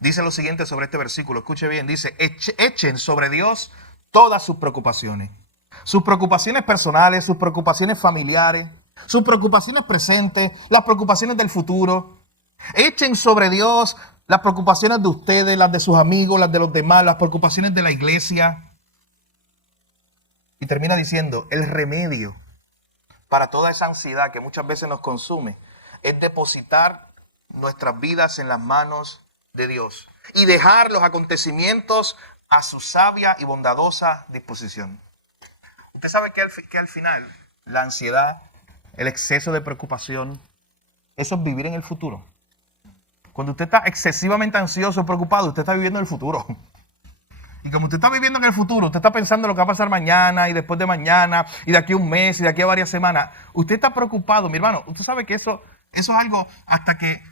dice lo siguiente sobre este versículo. Escuche bien, dice, echen sobre Dios todas sus preocupaciones. Sus preocupaciones personales, sus preocupaciones familiares, sus preocupaciones presentes, las preocupaciones del futuro. Echen sobre Dios las preocupaciones de ustedes, las de sus amigos, las de los demás, las preocupaciones de la iglesia. Y termina diciendo, el remedio para toda esa ansiedad que muchas veces nos consume es depositar nuestras vidas en las manos de Dios y dejar los acontecimientos a su sabia y bondadosa disposición. Usted sabe que al final la ansiedad, el exceso de preocupación, eso es vivir en el futuro. Cuando usted está excesivamente ansioso o preocupado, usted está viviendo en el futuro. Y como usted está viviendo en el futuro, usted está pensando en lo que va a pasar mañana y después de mañana y de aquí a un mes y de aquí a varias semanas. Usted está preocupado, mi hermano. Usted sabe que eso es algo hasta que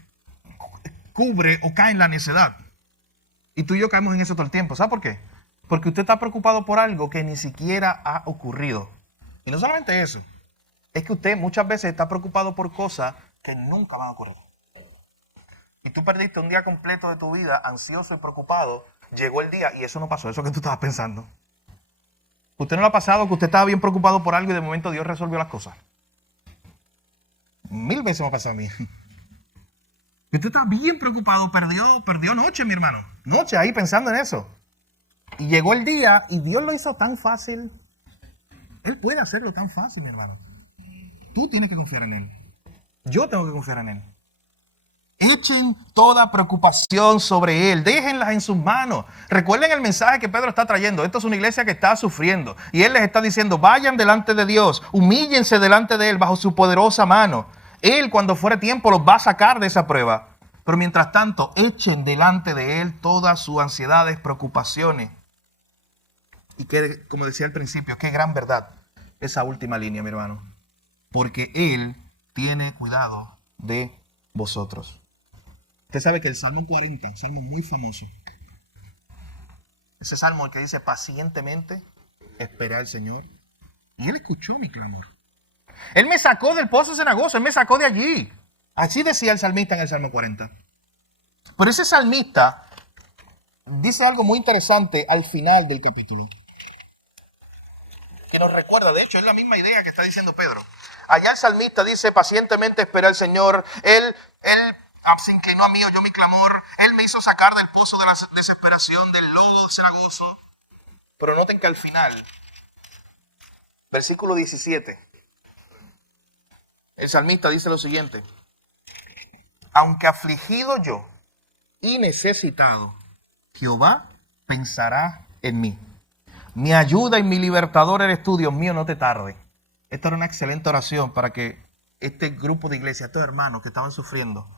cubre o cae en la necedad. Y tú y yo caemos en eso todo el tiempo. ¿Sabe por qué? Porque usted está preocupado por algo que ni siquiera ha ocurrido. Y no solamente eso, es que usted muchas veces está preocupado por cosas que nunca van a ocurrir. Y tú perdiste un día completo de tu vida ansioso y preocupado. Llegó el día y eso no pasó, eso que tú estabas pensando. ¿Usted no le ha pasado que usted estaba bien preocupado por algo y de momento Dios resolvió las cosas? 1000 veces me ha pasado a mí. Usted está bien preocupado, perdió noche, mi hermano. Noche ahí pensando en eso. Y llegó el día y Dios lo hizo tan fácil. Él puede hacerlo tan fácil, mi hermano. Tú tienes que confiar en Él. Yo tengo que confiar en Él. Echen toda preocupación sobre Él. Déjenlas en sus manos. Recuerden el mensaje que Pedro está trayendo. Esto es una iglesia que está sufriendo. Y Él les está diciendo, vayan delante de Dios. Humíllense delante de Él bajo su poderosa mano. Él, cuando fuere tiempo, los va a sacar de esa prueba. Pero mientras tanto, echen delante de Él todas sus ansiedades, preocupaciones. Y que, como decía al principio, qué gran verdad esa última línea, mi hermano. Porque Él tiene cuidado de vosotros. Usted sabe que el Salmo 40, un salmo muy famoso, ese salmo el que dice pacientemente esperé al Señor y Él escuchó mi clamor. Él me sacó del pozo cenagoso, Él me sacó de allí. Así decía el salmista en el Salmo 40. Pero ese salmista dice algo muy interesante al final del capítulo, que nos recuerda, de hecho es la misma idea que está diciendo Pedro. Allá el salmista dice pacientemente esperé al Señor, Él se inclinó a mí, oyó mi clamor. Él me hizo sacar del pozo de la desesperación, del lodo cenagoso. Pero noten que al final, versículo 17, el salmista dice lo siguiente. Aunque afligido yo y necesitado, Jehová pensará en mí. Mi ayuda y mi libertador eres tú, Dios mío, no te tarde. Esta era una excelente oración para que este grupo de iglesia, estos hermanos que estaban sufriendo,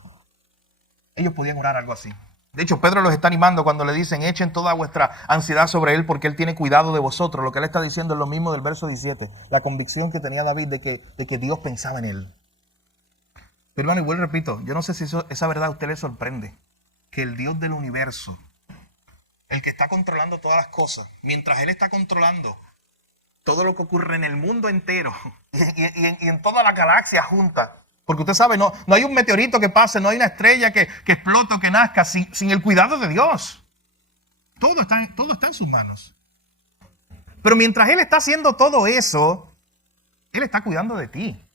ellos podían orar algo así. De hecho, Pedro los está animando cuando le dicen, echen toda vuestra ansiedad sobre Él porque Él tiene cuidado de vosotros. Lo que Él está diciendo es lo mismo del verso 17. La convicción que tenía David de que Dios pensaba en Él. Pero hermano, igual repito, yo no sé si esa verdad a usted le sorprende. Que el Dios del universo, el que está controlando todas las cosas, mientras Él está controlando todo lo que ocurre en el mundo entero y en toda la galaxia junta. Porque usted sabe, no hay un meteorito que pase, no hay una estrella que explote o que nazca sin el cuidado de Dios. Todo está en sus manos. Pero mientras Él está haciendo todo eso, Él está cuidando de ti.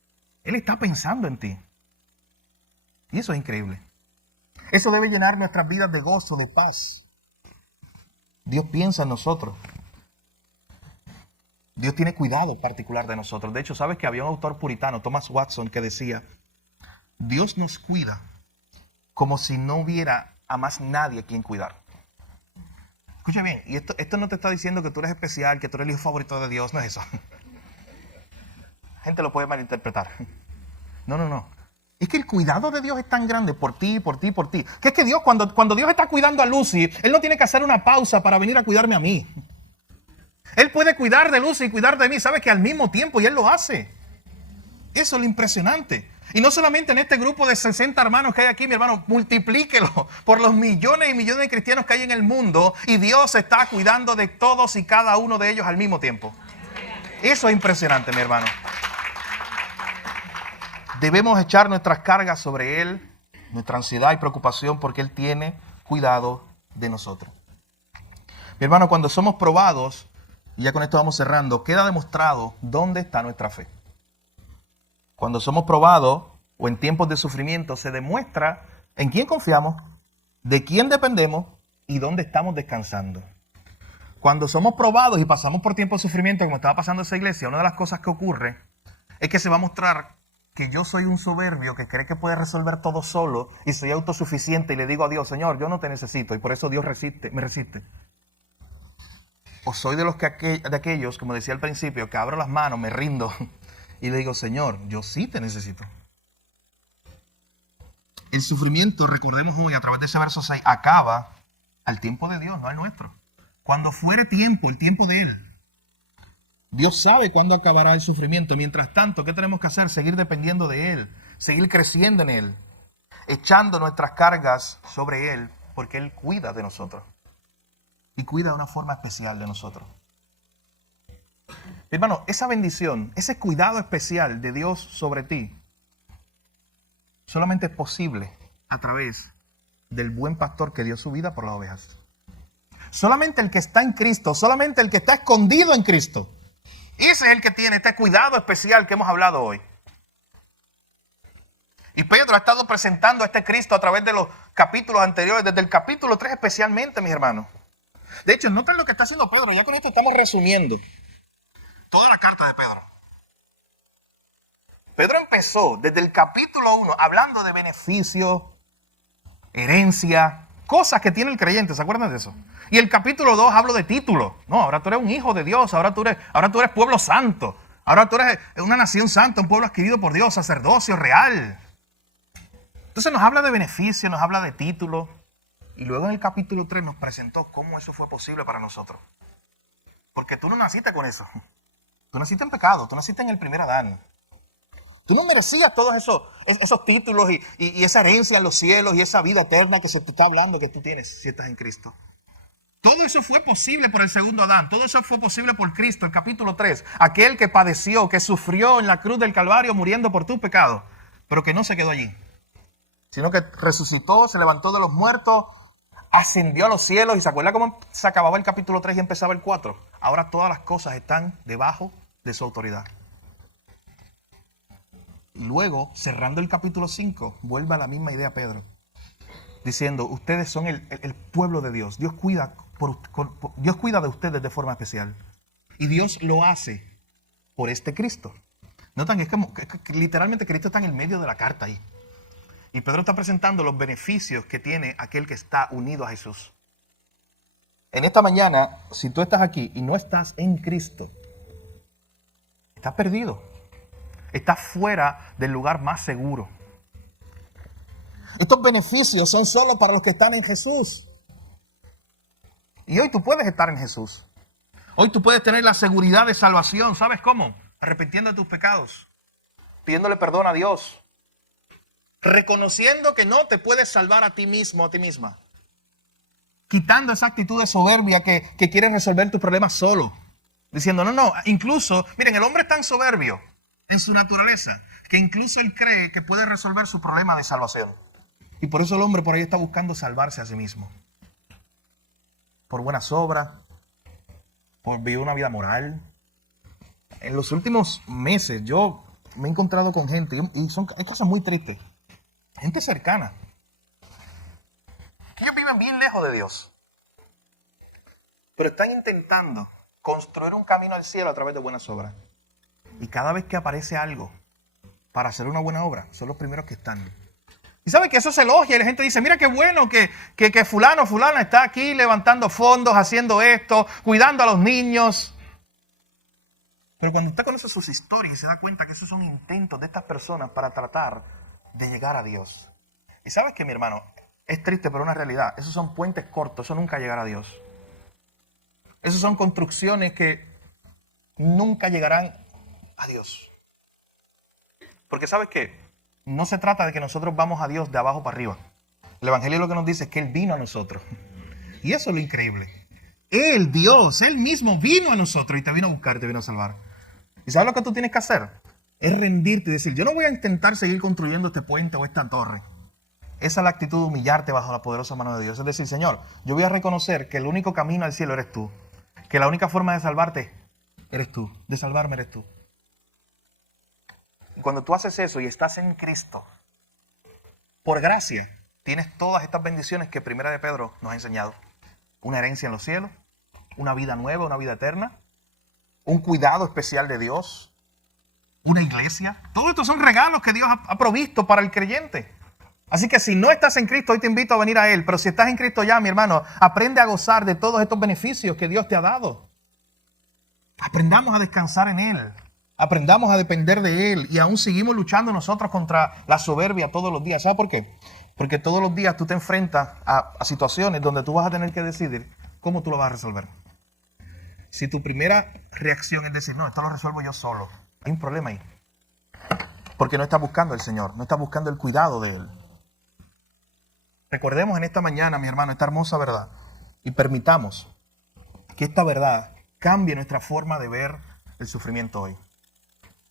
Él está pensando en ti. Y eso es increíble. Eso debe llenar nuestras vidas de gozo, de paz. Dios piensa en nosotros. Dios tiene cuidado particular de nosotros. De hecho, ¿sabes que había un autor puritano, Thomas Watson, que decía, Dios nos cuida como si no hubiera a más nadie a quien cuidar? Escucha bien, y esto no te está diciendo que tú eres especial, que tú eres el hijo favorito de Dios, no es eso. La gente lo puede malinterpretar. No. Es que el cuidado de Dios es tan grande por ti, por ti, por ti. Que es que Dios, cuando Dios está cuidando a Lucy, Él no tiene que hacer una pausa para venir a cuidarme a mí. Él puede cuidar de Lucy y cuidar de mí, ¿sabe? Que al mismo tiempo, y Él lo hace. Eso es lo impresionante. Y no solamente en este grupo de 60 hermanos que hay aquí, mi hermano, multiplíquelo por los millones y millones de cristianos que hay en el mundo y Dios está cuidando de todos y cada uno de ellos al mismo tiempo. Eso es impresionante, mi hermano. Debemos echar nuestras cargas sobre Él, nuestra ansiedad y preocupación, porque Él tiene cuidado de nosotros. Mi hermano, cuando somos probados, y ya con esto vamos cerrando, queda demostrado dónde está nuestra fe. Cuando somos probados o en tiempos de sufrimiento, se demuestra en quién confiamos, de quién dependemos y dónde estamos descansando. Cuando somos probados y pasamos por tiempos de sufrimiento, como estaba pasando en esa iglesia, una de las cosas que ocurre es que se va a mostrar que yo soy un soberbio que cree que puede resolver todo solo y soy autosuficiente y le digo a Dios, Señor, yo no te necesito, y por eso Dios me resiste. O soy de aquellos, como decía al principio, que abro las manos, me rindo y le digo, Señor, yo sí te necesito. El sufrimiento, recordemos hoy a través de ese verso 6, acaba al tiempo de Dios, no al nuestro. Cuando fuere tiempo, el tiempo de Él. Dios sabe cuándo acabará el sufrimiento. Mientras tanto, ¿qué tenemos que hacer? Seguir dependiendo de Él, seguir creciendo en Él, echando nuestras cargas sobre Él, porque Él cuida de nosotros. Y cuida de una forma especial de nosotros. Hermano, esa bendición, ese cuidado especial de Dios sobre ti, solamente es posible a través del buen pastor que dio su vida por las ovejas. Solamente el que está en Cristo, solamente el que está escondido en Cristo, ese es el que tiene este cuidado especial que hemos hablado hoy. Y Pedro ha estado presentando a este Cristo a través de los capítulos anteriores, desde el capítulo 3 especialmente, mis hermanos. De hecho, noten lo que está haciendo Pedro. Ya con esto estamos resumiendo toda la carta de Pedro. Pedro empezó desde el capítulo 1 hablando de beneficios, herencia, cosas que tiene el creyente. ¿Se acuerdan de eso? Y el capítulo 2 hablo de título. No, ahora tú eres un hijo de Dios, ahora tú eres pueblo santo. Ahora tú eres una nación santa, un pueblo adquirido por Dios, sacerdocio real. Entonces nos habla de beneficio, nos habla de título. Y luego en el capítulo 3 nos presentó cómo eso fue posible para nosotros. Porque tú no naciste con eso. Tú naciste en pecado, tú naciste en el primer Adán. Tú no merecías todos esos títulos y esa herencia en los cielos y esa vida eterna que se te está hablando que tú tienes si estás en Cristo. Todo eso fue posible por el segundo Adán. Todo eso fue posible por Cristo, el capítulo 3. Aquel que padeció, que sufrió en la cruz del Calvario muriendo por tus pecados. Pero que no se quedó allí. Sino que resucitó, se levantó de los muertos, ascendió a los cielos. ¿Y se acuerda cómo se acababa el capítulo 3 y empezaba el 4? Ahora todas las cosas están debajo de su autoridad. Y luego, cerrando el capítulo 5, vuelve a la misma idea Pedro. Diciendo, ustedes son el pueblo de Dios. Dios cuida de ustedes de forma especial. Y Dios lo hace por este Cristo. Notan que es como que literalmente Cristo está en el medio de la carta ahí. Y Pedro está presentando los beneficios que tiene aquel que está unido a Jesús. En esta mañana, si tú estás aquí y no estás en Cristo, estás perdido. Estás fuera del lugar más seguro. Estos beneficios son solo para los que están en Jesús. Y hoy tú puedes estar en Jesús. Hoy tú puedes tener la seguridad de salvación. ¿Sabes cómo? Arrepintiendo de tus pecados. Pidiéndole perdón a Dios. Reconociendo que no te puedes salvar a ti mismo, a ti misma. Quitando esa actitud de soberbia que quieres resolver tus problemas solo. Diciendo, no, incluso, miren, el hombre es tan soberbio en su naturaleza que incluso él cree que puede resolver su problema de salvación. Y por eso el hombre por ahí está buscando salvarse a sí mismo. Por buenas obras, por vivir una vida moral. En los últimos meses yo me he encontrado con gente, y hay casos muy tristes, gente cercana, que ellos viven bien lejos de Dios, pero están intentando construir un camino al cielo a través de buenas obras. Y cada vez que aparece algo para hacer una buena obra, son los primeros que están. Y saben que eso se elogia y la gente dice, mira qué bueno que fulano, fulana está aquí levantando fondos, haciendo esto, cuidando a los niños. Pero cuando usted conoce sus historias y se da cuenta que esos son intentos de estas personas para tratar de llegar a Dios. Y sabes que, mi hermano, es triste pero una realidad. Esos son puentes cortos, eso nunca llegará a Dios. Esos son construcciones que nunca llegarán a Dios. Porque ¿sabes qué? No se trata de que nosotros vamos a Dios de abajo para arriba. El Evangelio lo que nos dice es que Él vino a nosotros. Y eso es lo increíble. Él, Dios, Él mismo vino a nosotros y te vino a buscar, te vino a salvar. ¿Y sabes lo que tú tienes que hacer? Es rendirte y decir, yo no voy a intentar seguir construyendo este puente o esta torre. Esa es la actitud de humillarte bajo la poderosa mano de Dios. Es decir, Señor, yo voy a reconocer que el único camino al cielo eres tú. Que la única forma de salvarte eres tú. De salvarme eres tú. Y cuando tú haces eso y estás en Cristo, por gracia, tienes todas estas bendiciones que Primera de Pedro nos ha enseñado. Una herencia en los cielos, una vida nueva, una vida eterna, un cuidado especial de Dios, una iglesia. Todo esto son regalos que Dios ha provisto para el creyente. Así que si no estás en Cristo, hoy te invito a venir a Él. Pero si estás en Cristo ya, mi hermano, aprende a gozar de todos estos beneficios que Dios te ha dado. Aprendamos a descansar en Él. Aprendamos a depender de Él. Y aún seguimos luchando nosotros contra la soberbia todos los días. ¿Sabes por qué? Porque todos los días tú te enfrentas a situaciones donde tú vas a tener que decidir cómo tú lo vas a resolver. Si tu primera reacción es decir, no, esto lo resuelvo yo solo, hay un problema ahí. Porque no estás buscando al Señor, no estás buscando el cuidado de Él. Recordemos en esta mañana, mi hermano, esta hermosa verdad. Y permitamos que esta verdad cambie nuestra forma de ver el sufrimiento hoy.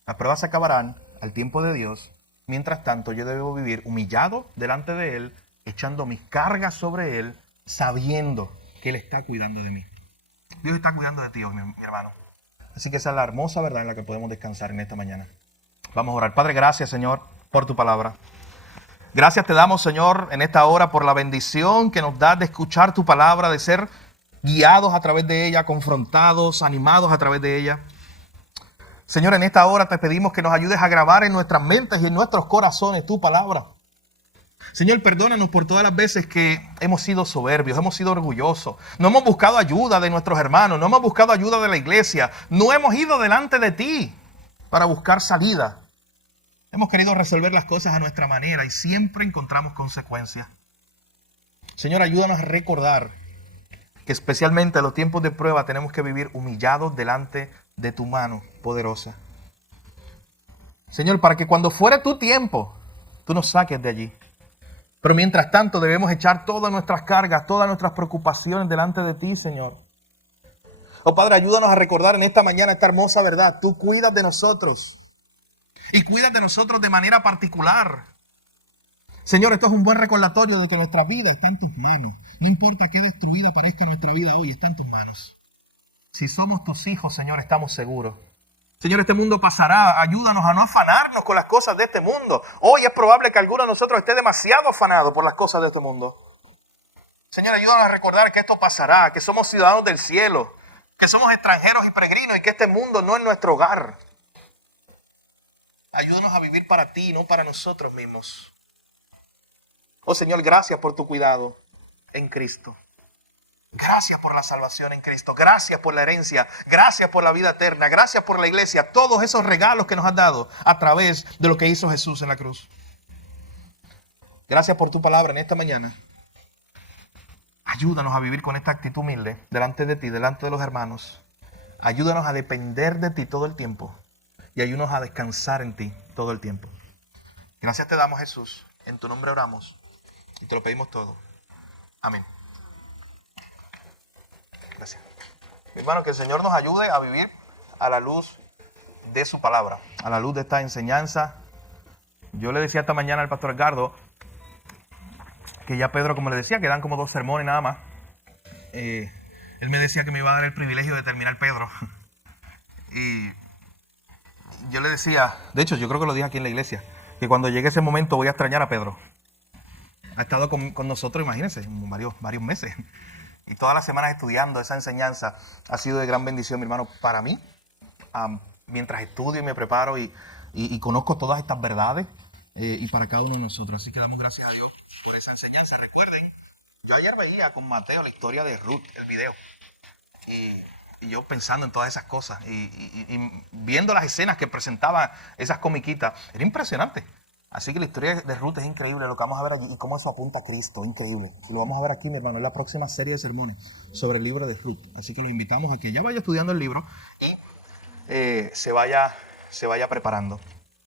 Las pruebas se acabarán al tiempo de Dios. Mientras tanto, yo debo vivir humillado delante de Él, echando mis cargas sobre Él, sabiendo que Él está cuidando de mí. Dios está cuidando de ti hoy, mi hermano. Así que esa es la hermosa verdad en la que podemos descansar en esta mañana. Vamos a orar. Padre, gracias, Señor, por tu palabra. Gracias te damos, Señor, en esta hora por la bendición que nos das de escuchar tu palabra, de ser guiados a través de ella, confrontados, animados a través de ella. Señor, en esta hora te pedimos que nos ayudes a grabar en nuestras mentes y en nuestros corazones tu palabra. Señor, perdónanos por todas las veces que hemos sido soberbios, hemos sido orgullosos. No hemos buscado ayuda de nuestros hermanos, no hemos buscado ayuda de la iglesia. No hemos ido delante de ti para buscar salida. Hemos querido resolver las cosas a nuestra manera y siempre encontramos consecuencias. Señor, ayúdanos a recordar que especialmente en los tiempos de prueba tenemos que vivir humillados delante de tu mano poderosa. Señor, para que cuando fuere tu tiempo, tú nos saques de allí. Pero mientras tanto debemos echar todas nuestras cargas, todas nuestras preocupaciones delante de ti, Señor. Oh Padre, ayúdanos a recordar en esta mañana esta hermosa verdad. Tú cuidas de nosotros. Y cuidas de nosotros de manera particular. Señor, esto es un buen recordatorio de que nuestra vida está en tus manos. No importa qué destruida parezca nuestra vida hoy, está en tus manos. Si somos tus hijos, Señor, estamos seguros. Señor, este mundo pasará. Ayúdanos a no afanarnos con las cosas de este mundo. Hoy es probable que alguno de nosotros esté demasiado afanado por las cosas de este mundo. Señor, ayúdanos a recordar que esto pasará, que somos ciudadanos del cielo, que somos extranjeros y peregrinos y que este mundo no es nuestro hogar. Ayúdanos a vivir para ti y no para nosotros mismos. Oh Señor, gracias por tu cuidado en Cristo. Gracias por la salvación en Cristo. Gracias por la herencia. Gracias por la vida eterna. Gracias por la iglesia. Todos esos regalos que nos has dado a través de lo que hizo Jesús en la cruz. Gracias por tu palabra en esta mañana. Ayúdanos a vivir con esta actitud humilde delante de ti, delante de los hermanos. Ayúdanos a depender de ti todo el tiempo. Y ayúdanos a descansar en ti todo el tiempo. Gracias te damos, Jesús. En tu nombre oramos. Y te lo pedimos todo. Amén. Gracias. Mi hermano, que el Señor nos ayude a vivir a la luz de su palabra. A la luz de esta enseñanza. Yo le decía esta mañana al pastor Edgardo que ya Pedro, como le decía, quedan como 2 sermones nada más. Él me decía que me iba a dar el privilegio de terminar Pedro. Y yo le decía, de hecho yo creo que lo dije aquí en la iglesia, que cuando llegue ese momento voy a extrañar a Pedro. Ha estado con nosotros, imagínense, varios meses. Y todas las semanas estudiando esa enseñanza ha sido de gran bendición, mi hermano, para mí. Mientras estudio y me preparo y conozco todas estas verdades y para cada uno de nosotros. Así que damos gracias a Dios por esa enseñanza. Recuerden, yo ayer veía con Mateo la historia de Ruth, el video. Y yo pensando en todas esas cosas y viendo las escenas que presentaban esas comiquitas, era impresionante. Así que la historia de Ruth es increíble, lo que vamos a ver allí y cómo eso apunta a Cristo, increíble. Y lo vamos a ver aquí, mi hermano, en la próxima serie de sermones sobre el libro de Ruth. Así que los invitamos a que ya vaya estudiando el libro y se vaya preparando.